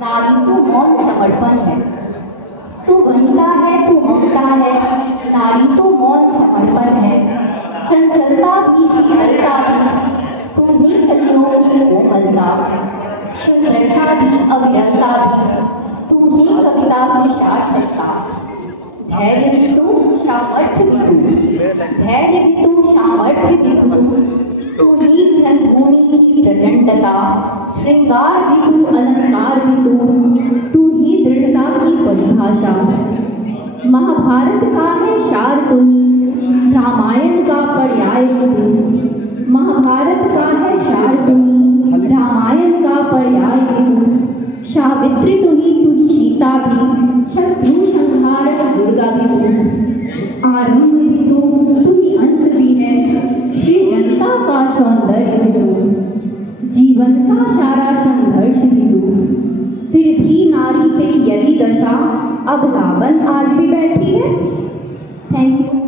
नारी तू मौन समर्पण है। तू वनिता है, तू ममता है, नारी तू मौन समर्पण है। चंचलता भी शीतलता भी तू ही कलियों की कोमलता। सुंदरता भी अविरलता भी तू ही कविता की सार्थकता। धैर्य भी तू, सामर्थ्य भी तू, धैर्य भी तू, सामर्थ्य भी तू ही रणभूमि की प्रचंडता। श्रृंगार भी तू, अलंकार भी तू ही दृढ़ता की परिभाषा। महाभारत का है सार तू ही, रामायण का पर्याय भी तू। महाभारत का है सार तू ही, रामायण का पर्याय भी तू। सावित्री तू ही सीता भी, शत्रु संहारक दुर्गा भी तू। आरंभ भी तू ही अंत भी है, श्री जनता का सौंदर्य भी तू। जीवन का सारा संघर्ष भी तू। फिर भी नारी तेरी यही दशा, अब लावन आज भी बैठी है। Thank you.